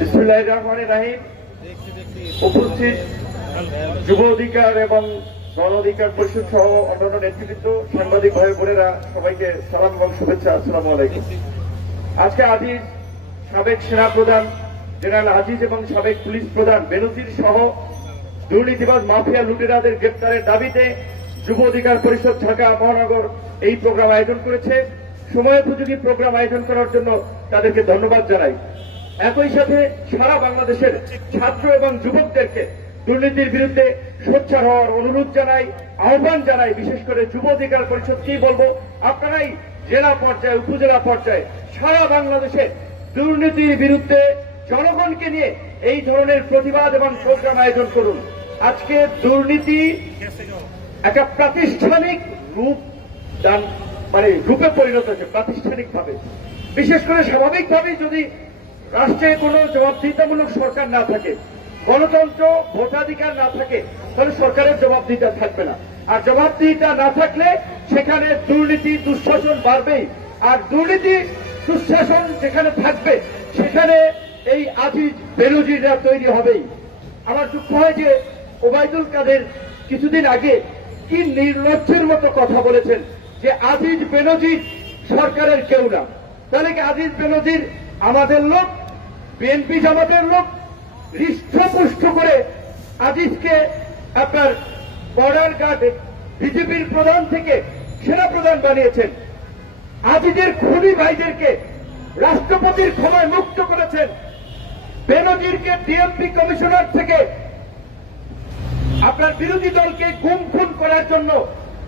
বিসমিল্লাহির রহমানির রহিম। উপস্থিত যুব অধিকার এবং গণ অধিকার পরিষদ সহ অন্যান্য নেতৃবৃন্দ, সাংবাদিক ভাই বোনেরা, সবাইকে সালাম এবং শুভেচ্ছা। আসসালামু আলাইকুম। আজকে আজিজ, সাবেক সেনা প্রধান জেনারেল আজিজ এবং সাবেক পুলিশ প্রধান বেনজির সহ দুর্নীতিবাজ মাফিয়া লুটেরাদের গ্রেপ্তারের দাবিতে যুব অধিকার পরিষদ ঢাকা মহানগর এই প্রোগ্রাম আয়োজন করেছে। সময়োপযোগী প্রোগ্রাম আয়োজন করার জন্য তাদেরকে ধন্যবাদ জানাই। একই সাথে সারা বাংলাদেশের ছাত্র এবং যুবকদেরকে দুর্নীতির বিরুদ্ধে সোচ্চার হওয়ার অনুরোধ জানাই, আহ্বান জানাই। বিশেষ করে যুব অধিকার পরিষদ কি বলবো, আপনারাই জেলা পর্যায়ে, উপজেলা পর্যায়ে সারা বাংলাদেশে দুর্নীতির বিরুদ্ধে জনগণকে নিয়ে এই ধরনের প্রতিবাদ এবং প্রোগ্রাম আয়োজন করুন। আজকে দুর্নীতি একটা প্রাতিষ্ঠানিক রূপ রূপে পরিণত হয়েছে, প্রাতিষ্ঠানিকভাবে। বিশেষ করে স্বাভাবিকভাবেই যদি রাষ্ট্রে কোনো জবাবদিহিতামূলক সরকার না থাকে, গণতন্ত্র, ভোটাধিকার না থাকে, তাহলে সরকারের জবাবদিহিতা থাকবে না। আর জবাবদিহিতা না থাকলে সেখানে দুর্নীতি, দুঃশাসন বাড়বেই। আর দুর্নীতি, দুঃশাসন যেখানে থাকবে সেখানে এই আজিজ বেনজিররা তৈরি হবেই। আমার দুঃখ হয় যে ওবায়দুল কাদের কিছুদিন আগে কি নির্লজ্জের মতো কথা বলেছেন যে আজিজ বেনজির সরকারের কেউ না। তাহলে কি আজিজ বেনজির আমাদের লোক, বিএনপি জামাতের লোক? হৃষ্টপুষ্ট করে আজিজকে আপনার বর্ডার গার্ড বিজেপির প্রধান থেকে সেনা প্রধান বানিয়েছেন। আজিজের খুনি ভাইদেরকে রাষ্ট্রপতির ক্ষমায় মুক্ত করেছেন। বেনজিরকে ডিএমপি কমিশনার থেকে আপনার বিরোধী দলকে গুম খুন করার জন্য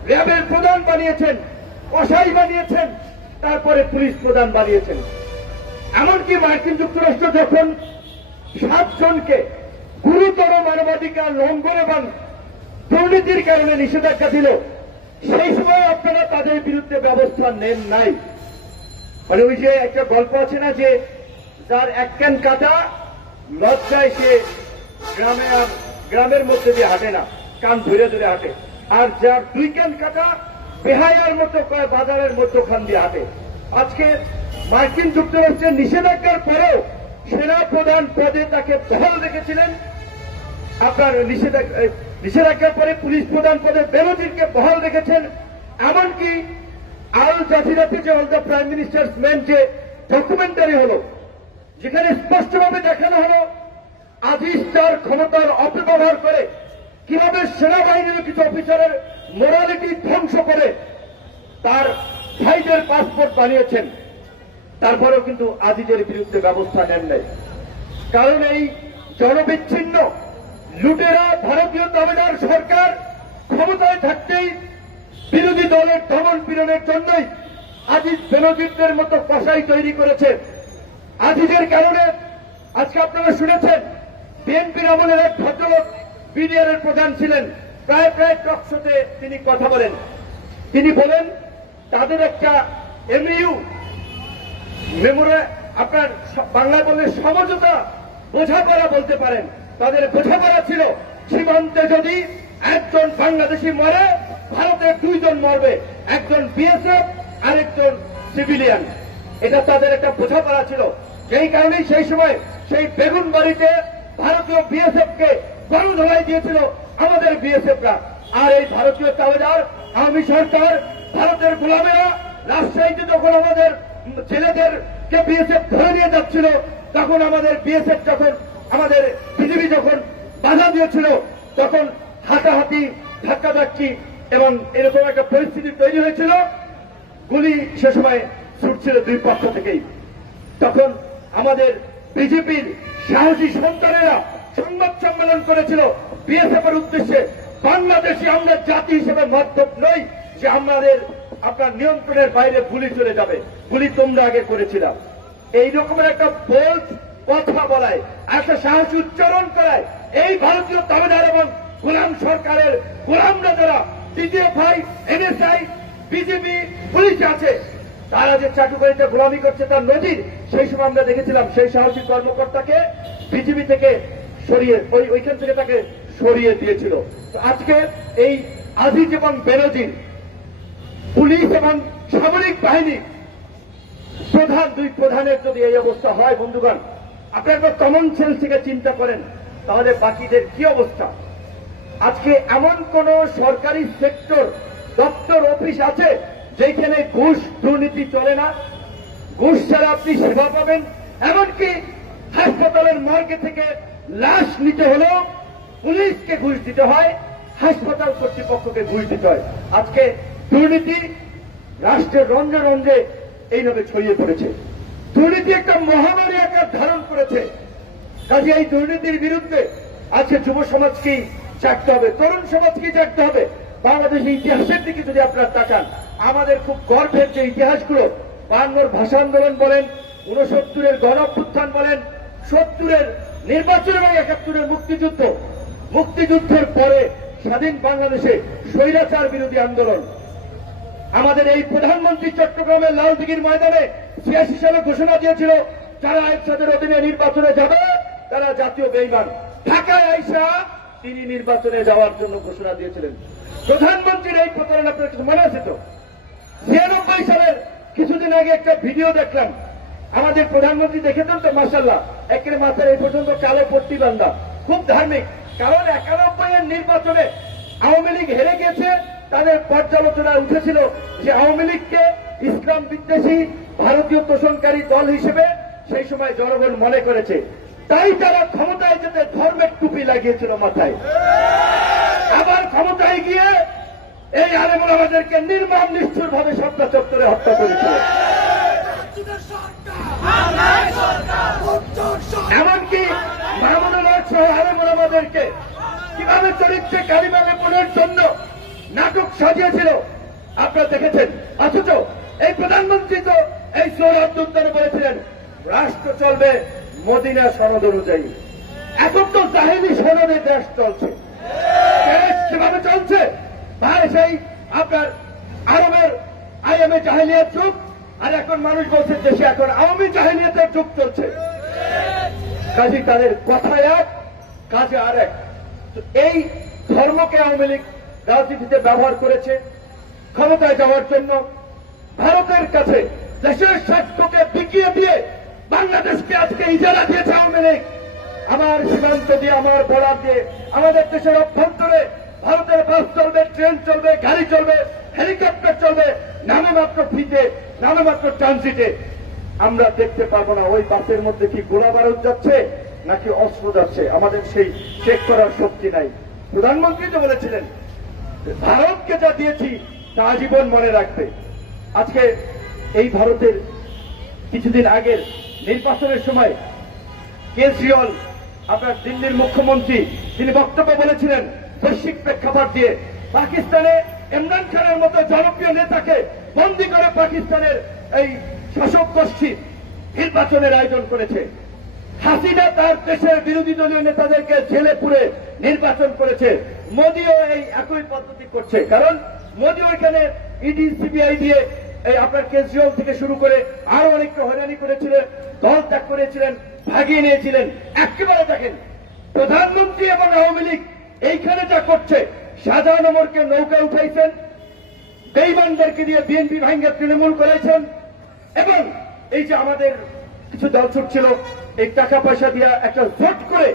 র্যাবের প্রধান বানিয়েছেন, কসাই বানিয়েছেন, তারপরে পুলিশ প্রধান বানিয়েছেন। এমনকি মার্কিন যুক্তরাষ্ট্র যখন 7 জনকে গুরুতর মানবাধিকার লঙ্ঘন এবং দুর্নীতির কারণে নিষেধাজ্ঞা দিল, সেই সময় আপনারা তাদের বিরুদ্ধে ব্যবস্থা নেন নাই। মানে ওই যে একটা গল্প আছে না, যে যার এক ক্যান কাটা লজ্জায় সে গ্রামের মধ্যে দিয়ে হাঁটে না, কান ধরে ধরে হাঁটে। আর যার 2 ক্যান কাটা বেহায়ার মতো বাজারের মধ্যখান দিয়ে হাঁটে। আজকে মার্কিন যুক্তরাষ্ট্রের নিষেধাজ্ঞার পরেও সেনা প্রধান পদে তাকে বহাল রেখেছিলেন। আপনার নিষেধাজ্ঞার পরে পুলিশ প্রধান পদে বেনজিরকে বহাল রেখেছেন। এমনকি আল জাজিরাতে যে all the prime ministers main যে ডকুমেন্টারি হল, যেখানে স্পষ্টভাবে দেখানো হল আজিজ তার ক্ষমতার অপব্যবহার করে কিভাবে সেনাবাহিনীর কিছু অফিসারের মোরালিটি ধ্বংস করে তার ভাইদের পাসপোর্ট বানিয়েছেন। তারপরেও কিন্তু আজিজের বিরুদ্ধে ব্যবস্থা নেন নাই। কারণ এই জনবিচ্ছিন্ন লুটেরা ভারতীয় দাবেদার সরকার ক্ষমতায় থাকতেই বিরোধী দলের দমন পীড়নের জন্যই আজিজ বেনজিরদের মতো কসাই তৈরি করেছে। আজিজের কারণে আজকে আপনারা শুনেছেন বিএনপির আমলের এক ভদ্রলোক বিডিআর এর প্রধান ছিলেন, প্রায় টকশোতে তিনি কথা বলেন। তিনি বলেন তাদের একটা এমইউ আপনার বাংলায় বললে সমঝোতা, বোঝাপড়া বলতে পারেন। তাদের বোঝাপড়া ছিল সীমান্তে যদি একজন বাংলাদেশি মরে, ভারতের 2 জন মরবে, একজন বিএসএফ আরেকজন সিভিলিয়ান। এটা তাদের একটা বোঝাপড়া ছিল। যেই কারণেই সেই সময় সেই বেগুনবাড়িতে ভারতীয় বিএসএফকে গণধোলাই দিয়েছিল আমাদের বিএসএফরা। আর এই ভারতীয় তাবেদার আওয়ামী সরকার, ভারতের গোলামেরা রাজশাহীতে যখন আমাদের ছেলেদেরকে বিএসএফ ধরে নিয়ে যাচ্ছিল, তখন আমাদের বিএসএফ যখন আমাদের বিজেপি যখন বাধা দিয়েছিল, তখন হাতাহাতি, ধাক্কাধাক্কি এবং এরকম একটা পরিস্থিতি তৈরি হয়েছিল। গুলি সে সময় ছুটছিল 2 পক্ষ থেকেই। তখন আমাদের বিজেপির সাহসী সন্তানেরা সংবাদ সম্মেলন করেছিল বিএসএফ এর উদ্দেশ্যে, বাংলাদেশি আমরা জাতি হিসেবে মদ্যপ নই যে আমাদের আপনার নিয়ন্ত্রণের বাইরে গুলি চলে যাবে, গুলি তোমরা আগে করেছিলাম। এই রকমের একটা বোল্ড কথা বলায়, একটা সাহসী উচ্চারণ করায় এই ভারতীয় তাবেদার এবং গোলাম সরকারের গোলামরা যারা ডিজিএফআই, এনএসআই, বিজেপি, পুলিশ আছে, তারা যে চাটুকারিতে গোলামি করছে তার নজির সেই সময় আমরা দেখেছিলাম। সেই সাহসী কর্মকর্তাকে বিজেপি থেকে সরিয়ে ওইখান থেকে তাকে সরিয়ে দিয়েছিল। তো আজকে এই আজিজ এবং বেনজির পুলিশ এবং সামরিক বাহিনী প্রধান, দুই প্রধানের যদি এই অবস্থা হয় বন্ধুগণ, আপনারা একবার কমন সেন্স থেকে চিন্তা করেন তাহলে বাকিদের কি অবস্থা। আজকে এমন কোন সরকারি সেক্টর, দপ্তর, অফিস আছে যেখানে ঘুষ দুর্নীতি চলে না? ঘুষ ছাড়া আপনি সেবা পাবেন। এমনকি হাসপাতালের মর্গে থেকে লাশ নিতে হলেও পুলিশকে ঘুষ দিতে হয়, হাসপাতাল কর্তৃপক্ষকে ঘুষ দিতে হয়। আজকে দুর্নীতি রাষ্ট্রের রঞ্জে রঞ্জে এইভাবে ছড়িয়ে পড়েছে। দুর্নীতি একটা মহামারী আকার ধারণ করেছে। কাজে এই দুর্নীতির বিরুদ্ধে আজকে যুব সমাজকেই জাগতে হবে, তরুণ সমাজকেই জাগতে হবে। বাংলাদেশের ইতিহাসের দিকে যদি আপনারা তাকান, আমাদের খুব গর্বের যে ইতিহাসগুলো, 52 ভাষা আন্দোলন বলেন, 69 গণ অভ্যুত্থান বলেন, 70 নির্বাচন এবং 71 মুক্তিযুদ্ধ, মুক্তিযুদ্ধের পরে স্বাধীন বাংলাদেশে স্বৈরাচার বিরোধী আন্দোলন। আমাদের এই প্রধানমন্ত্রী চট্টগ্রামের লালদিঘির ময়দানে 86 সালে ঘোষণা দিয়েছিল যারা এরশাদের অধীনে নির্বাচনে যাবে তারা জাতীয় বেঈমান। ঢাকায় আইসা তিনি নির্বাচনে যাওয়ার জন্য ঘোষণা দিয়েছিলেন। প্রধানমন্ত্রীর এই প্রতারণা আপনার কিছু মনে আছে তো? 96 সালের কিছুদিন আগে একটা ভিডিও দেখলাম, আমাদের প্রধানমন্ত্রী দেখেছেন তো? মাশাআল্লাহ, একেবারে মাথার এই পর্যন্ত কালো পট্টি বান্ধা, খুব ধার্মিক। কারণ 91 এর নির্বাচনে আওয়ামী লীগ হেরে গেছে, তাদের পর্যালোচনায় উঠেছিল যে আওয়ামী লীগকে ইসলাম বিদ্বেষী ভারতীয় তোষণকারী দল হিসেবে সেই সময় জনগণ মনে করেছে। তাই তারা ক্ষমতায় যেতে ধর্মের টুপি লাগিয়েছিল মাথায়। আবার ক্ষমতায় গিয়ে এই আলেমুল আমাদেরকে নির্মম নিষ্ঠুর ভাবে সত্তা চত্বরে হত্যা করেছিল। এমনকি মামুনুল হক সহ আলেমুল আমাদেরকে কিভাবে চরিত্রে কালিমা লেপনের জন্য নাটক সাজিয়েছিল আপনারা দেখেছেন। অথচ এই প্রধানমন্ত্রী তো এই সৌরভ উদ্যানে বলেছিলেন রাষ্ট্র চলবে মদিনা সনদ অনুযায়ী। এখন তো জাহেলি সনদে দেশ চলছে। দেশ কিভাবে চলছে? সেই আপনার আরবের আইএমএ জাহেলিয়াত যুগ, আর এখন মানুষ বলছে দেশে এখন আওয়ামী জাহেলিয়াতের যুগ চলছে। কাজে তাদের কথা এক, কাজে আর এক। এই ধর্মকে আওয়ামী লীগ রাজনীতিতে ব্যবহার করেছে ক্ষমতায় যাওয়ার জন্য। ভারতের কাছে দেশের স্বার্থকে বিকিয়ে দিয়ে বাংলাদেশকে আজকে ইজারা দিয়েছে আওয়ামী লীগ। আমার সীমান্ত দিয়ে, আমার বর্ডার দিয়ে, আমাদের দেশের অভ্যন্তরে ভারতের বাস চলবে, ট্রেন চলবে, গাড়ি চলবে, হেলিকপ্টার চলবে, নামমাত্র ফ্রিতে, নামমাত্র ট্রানজিটে। আমরা দেখতে পাবো না ওই বাসের মধ্যে কি গোলা বারুদ যাচ্ছে নাকি অস্ত্র যাচ্ছে, আমাদের সেই চেক করার শক্তি নাই। প্রধানমন্ত্রী তো বলেছিলেন ভারতকে যা দিয়েছি তা আজীবন মনে রাখবে। আজকে এই ভারতের কিছুদিন আগের নির্বাচনের সময় কেজরিওয়াল, আপনার দিল্লির মুখ্যমন্ত্রী, তিনি বক্তব্য বলেছিলেন বৈশ্বিক প্রেক্ষাপট দিয়ে পাকিস্তানে ইমরান খানের মতো জনপ্রিয় নেতাকে বন্দী করে পাকিস্তানের এই শাসক গোষ্ঠী নির্বাচনের আয়োজন করেছে। হাসিনা তার দেশের বিরোধী দলীয় নেতাদেরকে জেলে পুরে নির্বাচন করেছে। মোদিও এই একই পদ্ধতি করছে। কারণ মোদি ওইখানে ইডি, সিবিআই দিয়ে এই আপনার কেজরিওয়াল থেকে শুরু করে আরো অনেককে হয়রানি করেছিলেন, দল ত্যাগ করেছিলেন, ভাগিয়ে নিয়েছিলেন। একেবারে দেখেন প্রধানমন্ত্রী এবং আওয়ামী লীগ এইখানে যা করছে, শাহজাহান ওমরকে নৌকা উঠাইছেন, বেঈমানদেরকে দিয়ে বিএনপি ভাঙ্গে তৃণমূল করেছেন, এবং এই যে আমাদের কিছু দল ছুটছিল এই টাকা পয়সা দিয়ে একটা জোট করে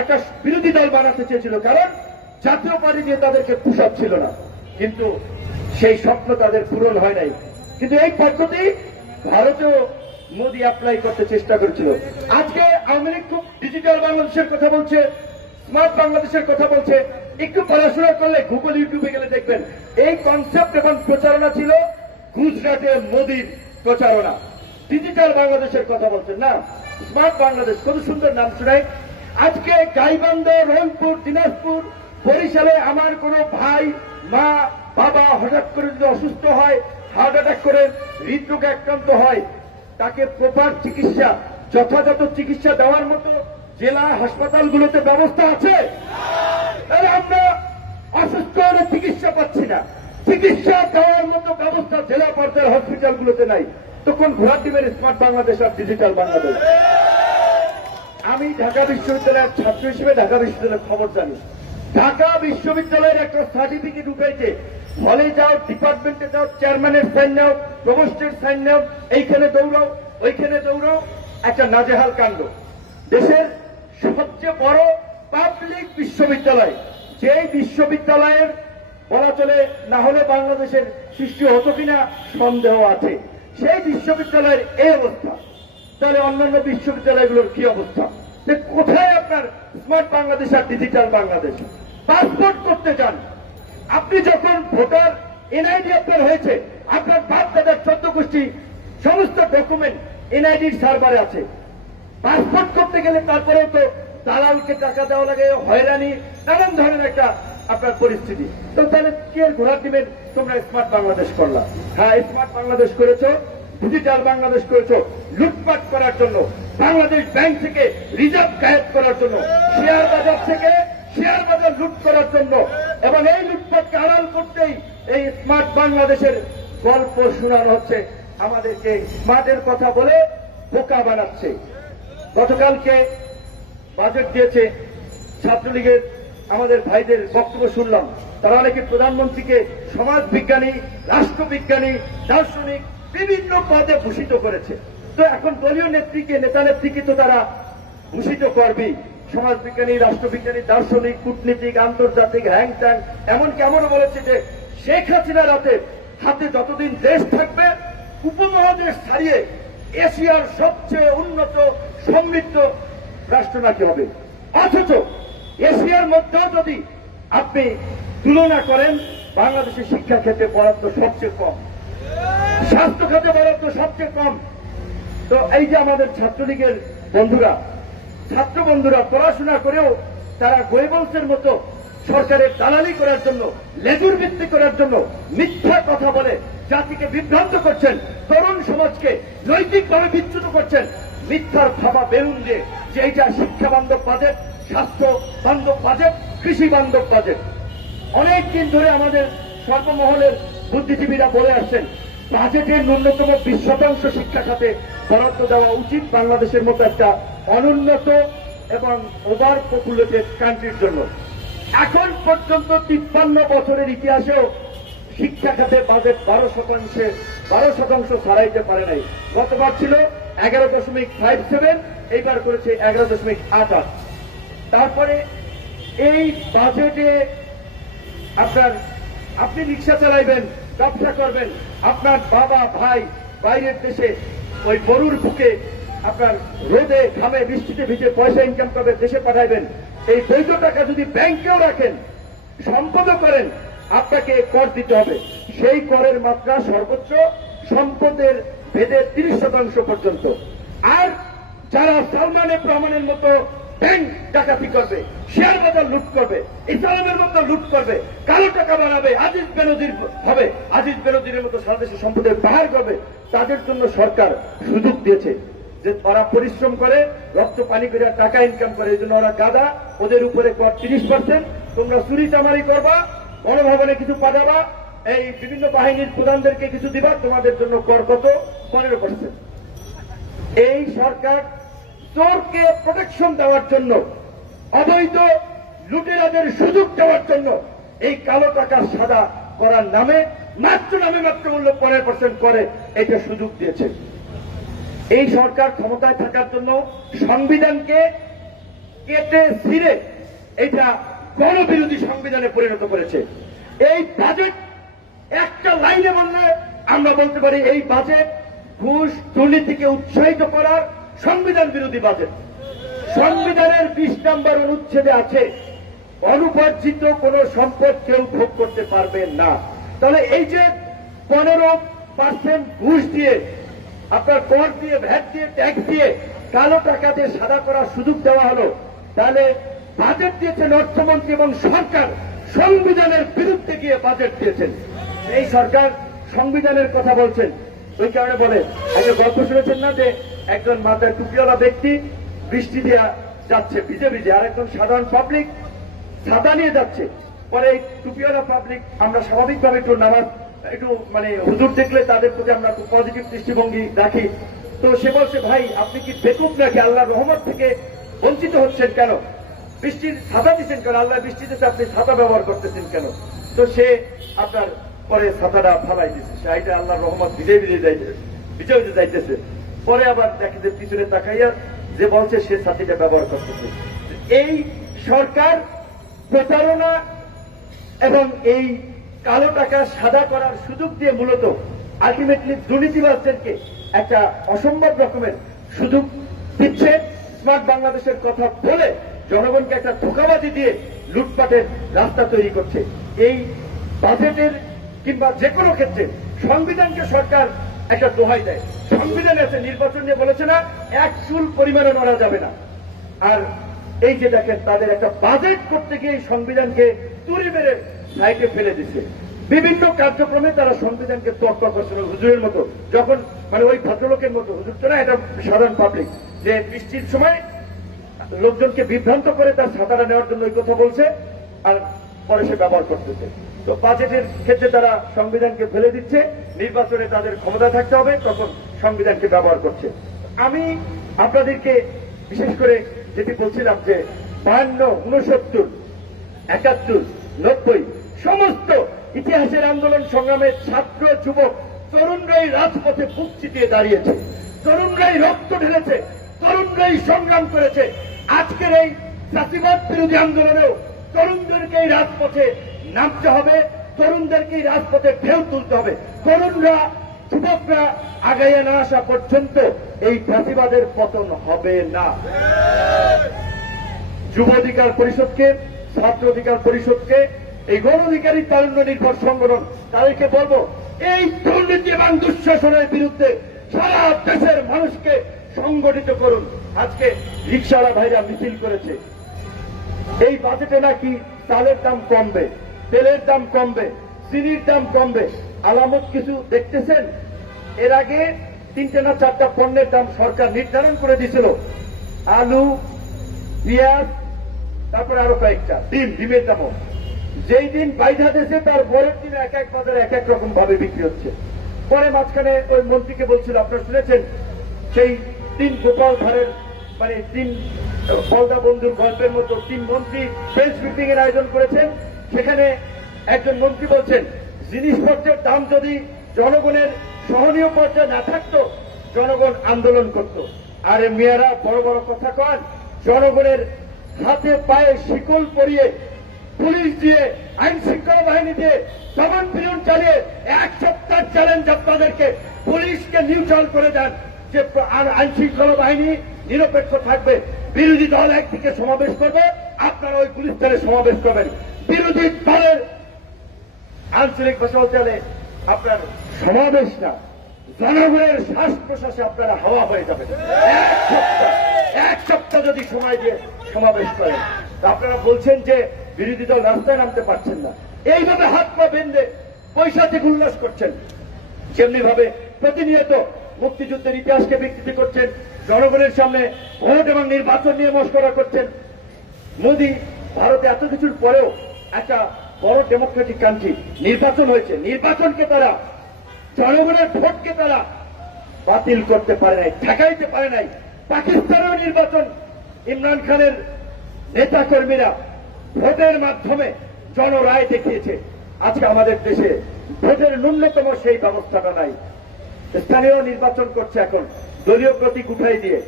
একটা বিরোধী দল বানাতে চেয়েছিল, কারণ জাতীয় পার্টি দিয়ে তাদেরকে পোষাচ্ছিল না। কিন্তু সেই স্বপ্ন তাদের পূরণ হয় নাই। কিন্তু এই পদ্ধতি ভারতেও মোদি অ্যাপ্লাই করতে চেষ্টা করেছিল। আজকে আওয়ামী লীগ খুব ডিজিটাল বাংলাদেশের কথা বলছে, স্মার্ট বাংলাদেশের কথা বলছে। একটু পড়াশোনা করলে গুগল, ইউটিউবে গেলে দেখবেন এই কনসেপ্ট এবং প্রচারণা ছিল গুজরাটে মোদির প্রচারণা। ডিজিটাল বাংলাদেশের কথা বলছেন না, স্মার্ট বাংলাদেশ, কত সুন্দর নাম শোনায়। আজকে গাইবান্ধা, রংপুর, দিনাজপুর, বরিশালে আমার কোনো ভাই, মা, বাবা হঠাৎ করে যদি অসুস্থ হয়, হার্ট অ্যাটাক করে হৃদরোগে আক্রান্ত হয়, তাকে প্রপার চিকিৎসা, যথাযথ চিকিৎসা দেওয়ার মতো জেলা হাসপাতালগুলোতে ব্যবস্থা আছে? আমরা অসুস্থ হলে চিকিৎসা পাচ্ছি না, চিকিৎসা দেওয়ার মতো ব্যবস্থা জেলা পর্যায়ের হসপিটালগুলোতে নাই। তখন ঘোরার দিবেন স্মার্ট বাংলাদেশ আর ডিজিটাল বাংলাদেশ। আমি ঢাকা বিশ্ববিদ্যালয়ের ছাত্র হিসেবে ঢাকা বিশ্ববিদ্যালয়ের খবর জানি। ঢাকা বিশ্ববিদ্যালয়ের একটা সার্টিফিকেট উঠেছে হলে যাও, ডিপার্টমেন্টে যাও, চেয়ারম্যানের সাইন নাও, প্রভোস্টের সাইন নাও, এইখানে দৌড়াও, ওইখানে দৌড়াও, একটা নাজেহাল কাণ্ড। দেশের সবচেয়ে বড় পাবলিক বিশ্ববিদ্যালয়, যেই বিশ্ববিদ্যালয়ের বলা চলে না হলে বাংলাদেশের সৃষ্টি হতো কিনা সন্দেহ আছে, সেই বিশ্ববিদ্যালয়ের এই অবস্থা, তাহলে অন্যান্য বিশ্ববিদ্যালয়গুলোর কি অবস্থা? যে কোথায় আপনার স্মার্ট বাংলাদেশ আর ডিজিটাল বাংলাদেশ? পাসপোর্ট করতে যান, আপনি যখন ভোটার এনআইডি আপনার হয়েছে, আপনার বাপ দাদার 14 গোষ্ঠী সমস্ত ডকুমেন্ট এনআইডির সার্ভারে আছে। পাসপোর্ট করতে গেলে তারপরেও তো দালালকে টাকা দেওয়া লাগে, হয়রানি, নানান ধরনের একটা আপনার পরিস্থিতি। তো তাহলে কে ঘোরা দিবেন? তোমরা স্মার্ট বাংলাদেশ করলা। হ্যাঁ, স্মার্ট বাংলাদেশ করেছো, ডিজিটাল বাংলাদেশ করেছো লুটপাট করার জন্য, বাংলাদেশ ব্যাংক থেকে রিজার্ভ গায়েব করার জন্য, শেয়ার বাজার থেকে শেয়ার বাজার লুট করার জন্য, এবং এই লুটপাটকে আড়াল করতেই এই স্মার্ট বাংলাদেশের গল্প শোনানো হচ্ছে। আমাদেরকে স্মার্টের কথা বলে বোকা বানাচ্ছে। গতকালকে বাজেট দিয়েছে ছাত্রলীগের আমাদের ভাইদের বক্তব্য শুনলাম, তারা অনেকে প্রধানমন্ত্রীকে সমাজ বিজ্ঞানী, রাষ্ট্রবিজ্ঞানী, দার্শনিক বিভিন্ন পদে ভূষিত করেছে। তো এখন দলীয় নেত্রীকে, নেতা নেত্রীকে তো তারা ভূষিত করবেই, সমাজবিজ্ঞানী, রাষ্ট্রবিজ্ঞানী, দার্শনিক, কূটনীতিক, আন্তর্জাতিক, হ্যাং ট্যাং, এমনকি এমনও বলেছে যে শেখ হাসিনার হাতে যতদিন দেশ থাকবে উপমহাদেশ ছাড়িয়ে এশিয়ার সবচেয়ে উন্নত সমৃদ্ধ রাষ্ট্র নাকি হবে। অথচ এশিয়ার মধ্যেও যদি আপনি তুলনা করেন, বাংলাদেশের শিক্ষা ক্ষেত্রে বরাদ্দ সবচেয়ে কম, স্বাস্থ্য খাতে বরাদ্দ সবচেয়ে কম। তো এই যে আমাদের ছাত্রলীগের বন্ধুরা, ছাত্র বন্ধুরা পড়াশোনা করেও তারা গোয়েবলসের মতো সরকারের দালালি করার জন্য, লেজুর ভিত্তি করার জন্য মিথ্যা কথা বলে জাতিকে বিভ্রান্ত করছেন, তরুণ সমাজকে নৈতিকভাবে বিচ্যুত করছেন মিথ্যার ভাবা বেলুন দিয়ে যে এইটা শিক্ষা বান্ধব বাজেট, স্বাস্থ্য বান্ধব বাজেট, কৃষি বান্ধব বাজেট। অনেকদিন ধরে আমাদের সর্বমহলের বুদ্ধিজীবীরা বলে আসছেন বাজেটের ন্যূনতম 20% শিক্ষা খাতে বরাদ্দ দেওয়া উচিত বাংলাদেশের মতো একটা অনুন্নত এবং ওভার পপুলেটেড কান্ট্রির জন্য। এখন পর্যন্ত 53 বছরের ইতিহাসেও শিক্ষা খাতে বাজেট 12% ছাড়াইতে পারে নাই। গতবার ছিল 11.57, এইবার করেছে 11.88। তারপরে এই বাজেটে আপনি রিক্সা চালাইবেন, ব্যবসা করবেন, আপনার বাবা ভাই বাইরের দেশে ওই গরুর বুকে আপনার রোদে ঘামে বৃষ্টিতে ভিজে পয়সা ইনকাম করবে, দেশে পাঠাইবেন। এই বৈধ টাকা যদি ব্যাংকেও রাখেন, সম্পদও করেন, আপনাকে কর দিতে হবে। সেই করের মাত্রা সর্বোচ্চ সম্পদের ভেদে 30% পর্যন্ত। আর যারা সালমানের রহমানের মতো ব্যাংক ডাকাতি করবে, শেয়ার বাজার লুট করবে, ইসলামের মতো লুট করবে, কালো টাকা বানাবে, আজিজ বেনজির হবে, আজিজ বেনজিরের মতো সারা দেশে সম্পদের পাহাড় করবে, তাদের জন্য সরকার সুযোগ দিয়েছে যে ওরা পরিশ্রম করে, রক্ত পানি করে টাকা ইনকাম করে, এই জন্য ওরা গাদা, ওদের উপরে কর 30%। তোমরা চুরি চামারি করবা, গণভবনে কিছু পাঠাবা, এই বিভিন্ন বাহিনীর প্রধানদেরকে কিছু দিবা, তোমাদের জন্য কর কত? 15%। এই সরকার চোরকে প্রোটেকশন দেওয়ার জন্য, অবৈধ লুটেরাদের সুযোগ দেওয়ার জন্য এই কালো টাকা সাদা করার নামে মাত্র মূল্য 15% করে এটা সুযোগ দিয়েছে। এই সরকার ক্ষমতায় থাকার জন্য সংবিধানকে কেটে ছিঁড়ে এটা গণবিরোধী সংবিধানে পরিণত করেছে। এই বাজেট একটা লাইনে বললে আমরা বলতে পারি এই বাজেট ঘুষ দুর্নীতিকে উৎসাহিত করার সংবিধান বিরোধী বাজেট। সংবিধানের 20 নম্বর অনুচ্ছেদে আছে অনুপার্জিত কোন সম্পদ কেউ ভোগ করতে পারবে না। তাহলে এই যে 15% ঘুষ দিয়ে, আপনার কর দিয়ে, ভ্যাট দিয়ে, ট্যাক্স দিয়ে কালো টাকা দিয়ে সাদা করার সুযোগ দেওয়া হলো, তাহলে বাজেট দিয়েছেন অর্থমন্ত্রী এবং সরকার সংবিধানের বিরুদ্ধে গিয়ে বাজেট দিয়েছেন। এই সরকার সংবিধানের কথা বলছেন, ওই কারণে বলে একটা গল্প শুনেছেন না যে একজন মাথায় টুপিওয়ালা ব্যক্তি বৃষ্টি দিয়ে যাচ্ছে ভিজে ভিজে, আর একজন সাধারণ পাবলিক ছাতা নিয়ে যাচ্ছে। পরে এই টুপিওয়ালা পাবলিক, আমরা স্বাভাবিকভাবে একটু নামাজ, একটু হুজুর দেখলে তাদের প্রতি আমরা একটু পজিটিভ দৃষ্টিভঙ্গি রাখি। তো সে বলছে, ভাই আপনি কি বেকুব নাকি? আল্লাহর রহমত থেকে বঞ্চিত হচ্ছেন কেন? বৃষ্টির ছাতা দিচ্ছেন কেন? আল্লাহ বৃষ্টি দিতে আপনি ছাতা ব্যবহার করতেছেন কেন? তো সে আপনার পরে ছাতাটা ফালাই দিচ্ছে, সেইটা আল্লাহর রহমত ভিজে যাইতেছে। পরে আবার দেখে যে পিছনে তাকাইয়া যে বলছে সে ছাতিটা ব্যবহার করতেছে। এই সরকার প্রতারণা এবং এই কালো টাকা সাদা করার সুযোগ দিয়ে মূলত আলটিমেটলি দুর্নীতিবাজদেরকে একটা অসম্ভব রকমের সুযোগ দিচ্ছে। স্মার্ট বাংলাদেশের কথা বলে জনগণকে একটা ধোঁকাবাজি দিয়ে লুটপাটের রাস্তা তৈরি করছে। এই বাজেটের কিংবা যে কোনো ক্ষেত্রে সংবিধানকে সরকার একটা দোহাই দেয়। সংবিধান আছে, নির্বাচন নিয়ে বলেছে না এক চুল পরিমাণে মারা যাবে না। আর এই যে দেখেন তাদের একটা বাজেট করতে গিয়ে সংবিধানকে তুড়ি মেরে সাইডে ফেলে দিচ্ছে। বিভিন্ন কার্যক্রমে তারা সংবিধানকে তোয়াক্কা করছিল হুজুরের মতো, যখন মানে ওই ভদ্রলোকের মতো, হুজুর তো না, এটা সাধারণ পাবলিক, যে বৃষ্টির সময় লোকজনকে বিভ্রান্ত করে তার ছাতাটা নেওয়ার জন্য ওই কথা বলছে আর পরে সে ব্যবহার করতেছে। তো বাজেটের ক্ষেত্রে তারা সংবিধানকে ফেলে দিচ্ছে, নির্বাচনে তাদের ক্ষমতা থাকতে হবে, তখন সংবিধানকে ব্যবহার করছে। আমি আপনাদেরকে বিশেষ করে যেটি বলছিলাম যে 52, 69, 71, 90 সমস্ত ইতিহাসের আন্দোলন সংগ্রামের ছাত্র যুবক তরুণরাই রাজপথে বুক চিতিয়ে দাঁড়িয়েছে, তরুণরাই রক্ত ঢেলেছে, তরুণরাই সংগ্রাম করেছে। আজকের এই জাতিবাদ বিরোধী আন্দোলনেও তরুণদেরকেই রাজপথে নামতে হবে, তরুণদেরকেই রাজপথে ঢেউ তুলতে হবে। তরুণরা যুবকরা আগাইয়ে না আসা পর্যন্ত এই জাতিবাদের পতন হবে না। যুব অধিকার পরিষদকে, ছাত্র অধিকার পরিষদকে, এই গণ অধিকারী তারুণ্য নির্ভর সংগঠন, তাদেরকে বলবো এই দুর্নীতি এবং দুঃশাসনের বিরুদ্ধে সারা দেশের মানুষকে সংগঠিত করুন। আজকে রিকশাওয়ালা ভাইরা মিছিল করেছে, এই বাজেটে নাকি চালের দাম কমবে, তেলের দাম কমবে, চিনির দাম কমবে। আলামত কিছু দেখতেছেন? এর আগে 3টে না 4টা পণ্যের দাম সরকার নির্ধারণ করে দিয়েছিল, আলু, পেঁয়াজ, তারপরে আরো কয়েকটা, ডিমের দামও। যেই দিন বাইধা দেশে তার পরের দিন এক এক বাজারে এক এক রকম ভাবে বিক্রি হচ্ছে। পরে মাঝখানে ওই মন্ত্রীকে বলছিল, আপনারা শুনেছেন, সেই 3 গোপাল ভাড়ের মানে 3 বলদা বন্ধুর গল্পের মতো 3 মন্ত্রী প্রেস ব্রিফিং এর আয়োজন করেছেন। সেখানে একজন মন্ত্রী বলছেন জিনিসপত্রের দাম যদি জনগণের সহনীয় পর্যায়ে না থাকতো জনগণ আন্দোলন করত। আরে মেয়েরা বড় বড় কথা কন, জনগণের হাতে পায়ে শিকল পরিয়ে, পুলিশ দিয়ে, আইন শৃঙ্খলা বাহিনী দিয়ে দমন পীড়ন চালিয়ে 1 সপ্তাহ চ্যালেঞ্জ আপনাদেরকে, পুলিশকে নিউট্রাল করে দেন যে আইন শৃঙ্খলা বাহিনী নিরপেক্ষ থাকবে। বিরোধী দল একদিকে সমাবেশ করবে, আপনারা ওই পুলিশ দলে সমাবেশ করবেন। বিরোধী দলের আঞ্চলিক ভাষা চলে আপনার সমাবেশ না, জনগণের শ্বাস প্রশ্বাসে আপনারা হাওয়া হয়ে যাবেন। 1 সপ্তাহ যদি সময় দিয়ে সমাবেশ করেন, আপনারা বলছেন যে বিরোধী দল রাস্তায় নামতে পারছেন না, এইভাবে হাত পা বেঁধে পয়সা থেকে উল্লাস করছেন। যেমনি ভাবে প্রতিনিয়ত মুক্তিযুদ্ধের ইতিহাসকে বিকৃতি করছেন, জনগণের সামনে ভোট এবং নির্বাচন নিয়ে মশকরা করছেন। মোদী ভারতে এত কিছুর পরেও একটা বড় ডেমোক্রেটিক কান্ট্রি, নির্বাচন হয়েছে, নির্বাচনকে তারা, জনগণের ভোটকে তারা বাতিল করতে পারে নাই, ঠেকাইতে পারে নাই। পাকিস্তানেও নির্বাচন ইমরান খানের নেতা কর্মীরা ভোটের মাধ্যমে জনরায় দেখিয়েছে। আজকে আমাদের দেশে ভোটের ন্যূনতম সেই ব্যবস্থাটা নাই। স্থানীয় নির্বাচন করছে এখন দলীয় প্রতীক উঠাই দিয়ে।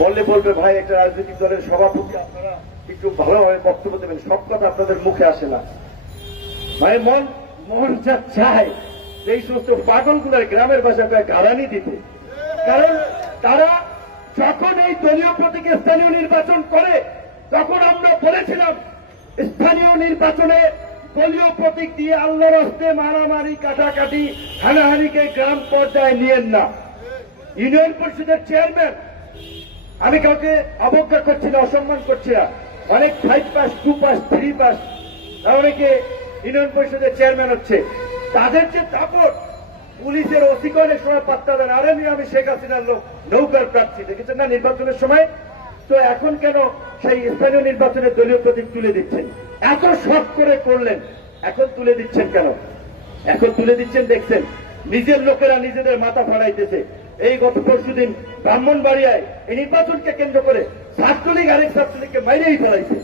বললে বলবে ভাই একটা রাজনৈতিক দলের সভাপতি, আপনারা একটু ভালোভাবে বক্তব্য দেবেন, সব কথা আপনাদের মুখে আসে না। মানে মন যা চায় এই সমস্ত পাগলগুলোর গ্রামের ভাষাকে গালানি দিতে। কারণ তারা যখন এই দলীয় প্রতীকে স্থানীয় নির্বাচন করে, তখন আমরা বলেছিলাম স্থানীয় নির্বাচনে দলীয় প্রতীক দিয়ে আল্লাহর হস্তে মারামারি, কাটাকাটি, হানাহানিকে গ্রাম পর্যায়ে নিয়েন না। ইউনিয়ন পরিষদের চেয়ারম্যান, আমি কাউকে অবজ্ঞা করছি না, অসম্মান করছি না, অনেক 5 পাস, 2 পাস, 3 পাস অনেকে ইউনিয়ন পরিষদের চেয়ারম্যান হচ্ছে। তাদের যে দাপট, পুলিশের ওসিকনের সময় পাত্তা দেন, আরে আমি শেখ হাসিনার লোক, নৌকার প্রার্থী দেখেছেন না নির্বাচনের সময়। তো এখন কেন সেই স্থানীয় নির্বাচনে দলীয় প্রতীক তুলে দিচ্ছেন? এত শখ করে করলেন, এখন তুলে দিচ্ছেন কেন? এখন তুলে দিচ্ছেন দেখছেন নিজের লোকেরা নিজেদের মাথা ফাড়াইতেছে। এই গত পরশুদিন ব্রাহ্মণবাড়িয়ায় এই নির্বাচনকে কেন্দ্র করে ছাত্রলীগ আরেক ছাত্রলীগকে মাইরেই ফেলাইছে,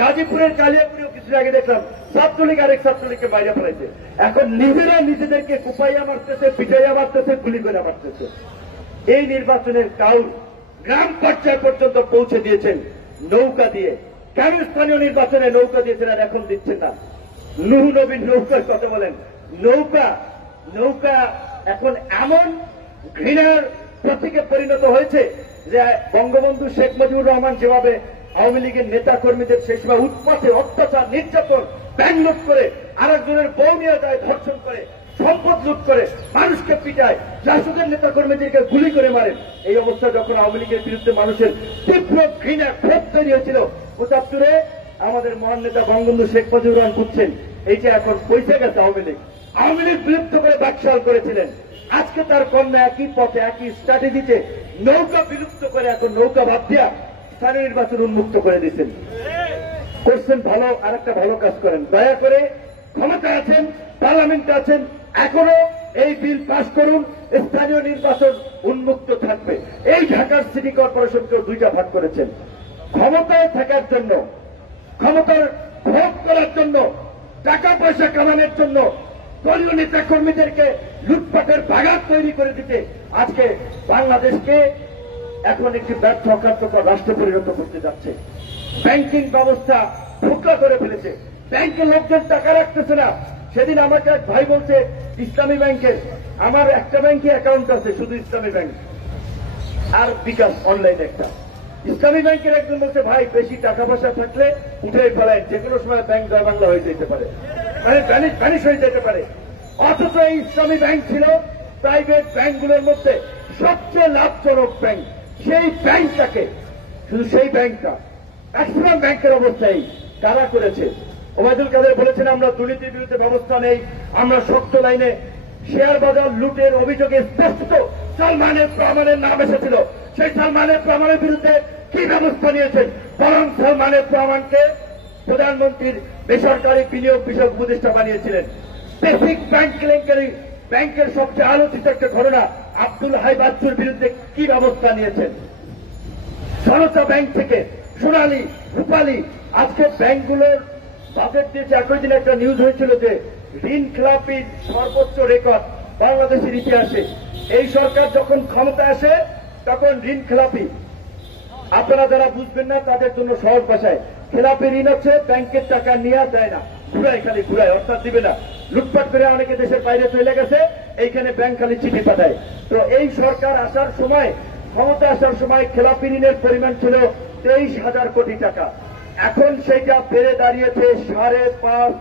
গাজীপুরের কালিয়াপুরেও কিছু আগে দেখলাম ছাত্রলীগ আরেক ছাত্রলীগকে বাইরে ফেলাইছে। এখন নিজেরা নিজেদেরকে কুপাইয়া মারতেছে, পিটাইয়া মারতেছে, গুলি করে মারতেছে। এই নির্বাচনের কাউল গ্রাম পর্যায় পর্যন্ত পৌঁছে দিয়েছেন নৌকা দিয়ে। কেন স্থানীয় নির্বাচনে নৌকা দিয়েছেন আর এখন দিচ্ছেন না? নূহ নবীর নৌকার কথা বলেন। নৌকা এখন এমন ঘৃণার প্রতীকে পরিণত হয়েছে যে বঙ্গবন্ধু শেখ মুজিবুর রহমান যেভাবে আওয়ামী লীগের নেতা কর্মীদের সেই সময় উৎপাতে অত্যাচার নির্যাতন ব্যাংক লুট করে আরেকজনের বউ নিয়ে যায়, ধর্ষণ করে, সম্পদ লুট করে, মানুষকে পিটায়, জাসদের নেতা কর্মীদেরকে গুলি করে মারেন। এই অবস্থা যখন আওয়ামী লীগের বিরুদ্ধে মানুষের তীব্র ঘৃণা ক্ষোভ তৈরি হয়েছিল, ৭৫ আমাদের মহান নেতা বঙ্গবন্ধু শেখ মুজিবুর রহমান বুঝছেন এই যে এখন পয়সা গেছে আওয়ামী লীগ বিলুপ্ত করে বাকশাল করেছিলেন। আজকে তার কন্যা একই পথে একই স্ট্র্যাটেজিতে নৌকা বিলুপ্ত করে এখন নৌকা ভাবদিয়া স্থানীয় নির্বাচন উন্মুক্ত করে দিচ্ছেন। করছেন ভালো, আর একটা ভালো কাজ করেন। দয়া করে ক্ষমতা আছেন, পার্লামেন্টে আছেন, এখনো এই বিল পাস করুন, স্থানীয় নির্বাচন উন্মুক্ত থাকবে। এই ঢাকার সিটি কর্পোরেশনকে 2টা ভাগ করেছেন ক্ষমতায় থাকার জন্য, ক্ষমতার ভোগ করার জন্য, টাকা পয়সা কামানোর জন্য, দলীয় নেতা কর্মীদেরকে লুটপাটের বাগান তৈরি করে দিতে আজকে বাংলাদেশকে এখন একটি ব্যর্থ অকার্যকর রাষ্ট্র পরিণত করতে যাচ্ছে। ব্যাংকিং ব্যবস্থা ধোঁকা করে ফেলেছে, ব্যাংকে লোকজন টাকা রাখতেছে না। সেদিন আমাকে এক ভাই বলছে ইসলামী ব্যাংকের, আমার একটা ব্যাংকে অ্যাকাউন্ট আছে, শুধু ইসলামী ব্যাংক আর বিকাশ অনলাইনে একটা। ইসলামী ব্যাংকের একজন বলছে ভাই বেশি টাকা পয়সা থাকলে উঠে ফেলায়, যে কোনো সময় ব্যাংক জয় বাংলা হয়ে যেতে পারে, মানে ভ্যানিশ হয়ে যেতে পারে। অথচ এই ইসলামী ব্যাংক ছিল প্রাইভেট ব্যাংকগুলোর মধ্যে সবচেয়ে লাভজনক ব্যাংক। সেই ব্যাংকটাকে, শুধু সেই ব্যাংকটা, ম্যাক্সিমাম ব্যাংকের অবস্থায় কারা করেছে? ওবায়দুল কাদের বলেছেন আমরা দুর্নীতির বিরুদ্ধে ব্যবস্থা নেই, আমরা শক্ত লাইনে। শেয়ার বাজার লুটের অভিযোগে স্পষ্ট সালমানের প্রমাণের নাম এসেছিল। সেই সালমানের প্রমাণের বিরুদ্ধে কি ব্যবস্থা নিয়েছেন? বরং সালমানের প্রমাণকে প্রধানমন্ত্রীর বেসরকারি বিনিয়োগ বিষয়ক উপদেষ্টা বানিয়েছিলেন। বেসিক ব্যাংক কেলেঙ্কারি, ব্যাংকের সবচেয়ে আলোচিত একটা ঘটনা, আব্দুল হাই বাচ্চুর বিরুদ্ধে কি ব্যবস্থা নিয়েছেন? জনতা ব্যাংক থেকে সোনালী, রূপালী, আজকে ব্যাংকগুলোর বাজেট দিয়েছে। একই দিন একটা নিউজ হয়েছিল যে ঋণ খেলাপির সর্বোচ্চ রেকর্ড বাংলাদেশের ইতিহাসে। এই সরকার যখন ক্ষমতা আসে তখন ঋণ খেলাপি, আপনারা যারা বুঝবেন না তাদের জন্য সহজ ভাষায়, খেলাপি ঋণ হচ্ছে ব্যাংকের টাকা নিয়ে দেয় না, ঘুরায়, খালি ঘুরায়, অর্থাৎ দিবে না। লুটপাট করে অনেকে দেশের বাইরে চলে গেছে, এইখানে ব্যাংক খালি চিঠি পাঠায়। তো এই সরকার আসার সময়, ক্ষমতা আসার সময় খেলাপি ঋণের পরিমাণ ছিল 23,000 কোটি টাকা। এখন সেইটা বেড়ে দাঁড়িয়েছে 5.5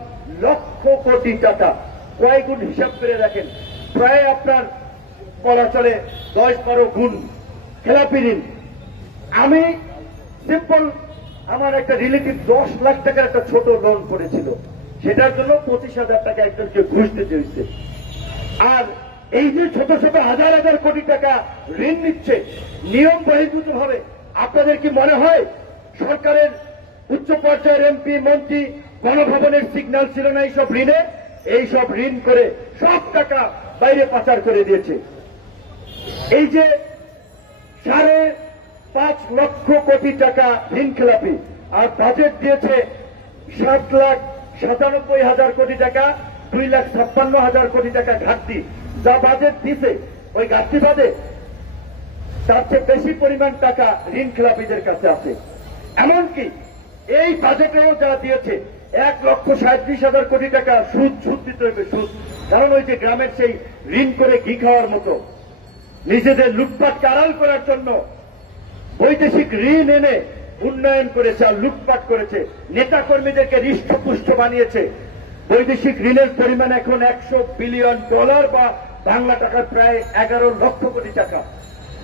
লক্ষ কোটি টাকা। কয় গুণ হিসাব করে রাখেন, প্রায় আপনার বলা চলে 10-12 গুণ খেলাপি ঋণ। আমি সিম্পল, আমার একটা রিলেটিভ 10 লাখ টাকার একটা ছোট লোন করেছিল, সেটার জন্য 25,000 টাকা একজনকে ঘুষ দিতে হয়েছে। আর এই যে ছোট ছোট হাজার হাজার কোটি টাকা ঋণ নিচ্ছে নিয়ম বহির্ভূত ভাবে, আপনাদের কি মনে হয় সরকারের উচ্চ পর্যায়ের এমপি, মন্ত্রী, গণভবনের সিগন্যাল ছিল না এইসব ঋণে? এইসব ঋণ করে সব টাকা বাইরে পাচার করে দিয়েছে। এই যে 5.5 লক্ষ কোটি টাকা ঋণ খেলাপি, আর বাজেট দিয়েছে 7,97,000 কোটি টাকা, 2,56,000 কোটি টাকা ঘাটতি। যা বাজেট দিছে ওই ঘাটতি বাদে তার চেয়ে বেশি পরিমাণ টাকা ঋণ খেলাপিদের কাছে আছে। এমনকি এই বাজেটেও যা দিয়েছে 1,37,000 কোটি টাকা সুদ দিতে হইবে, সুদ। কারণ ওই যে গ্রামের সেই ঋণ করে ঘি খাওয়ার মতো নিজেদের লুটপাটকে আড়াল করার জন্য বৈদেশিক ঋণ এনে উন্নয়ন করেছে আর লুটপাট করেছে, নেতা কর্মীদেরকে হৃষ্টপুষ্ট বানিয়েছে। বৈদেশিক ঋণের পরিমাণ এখন $100 বিলিয়ন বা বাংলা টাকার প্রায় 11 লক্ষ কোটি টাকা,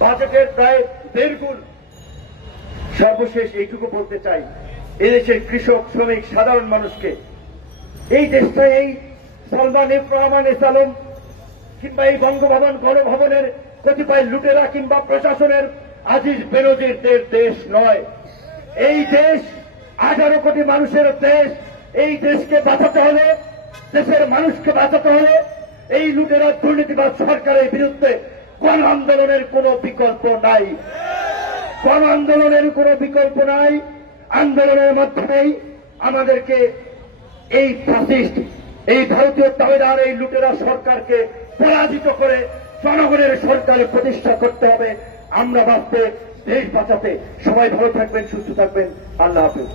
বাজেটের প্রায় 1.5 গুণ। সর্বশেষ এইটুকু বলতে চাই, এদেশের কৃষক, শ্রমিক, সাধারণ মানুষকে এই দেশটা এই সালমান এফ রহমান এস আলম কিংবা এই বঙ্গভবন, গণভবনের কতিপয় লুটেরা কিংবা প্রশাসনের আজিজ বেনজিরদের দেশ নয়। এই দেশ 18 কোটি মানুষের দেশ। এই দেশকে বাঁচাতে হলে, দেশের মানুষকে বাঁচাতে হলে এই লুটেরা দুর্নীতিবাদ সরকারের বিরুদ্ধে গণ আন্দোলনের কোন বিকল্প নাই, গণ আন্দোলনের কোন বিকল্প নাই। আন্দোলনের মাধ্যমেই আমাদেরকে এই ফ্যাসিস্ট, এই ভারতীয় তাবেদার, এই লুটেরা সরকারকে পরাজিত করে জনগণের সরকারে প্রতিষ্ঠা করতে হবে। আমরা বাঁচতে, দেশ বাঁচাতে। সবাই ভালো থাকবেন, সুস্থ থাকবেন। আল্লাহ হাফেজ।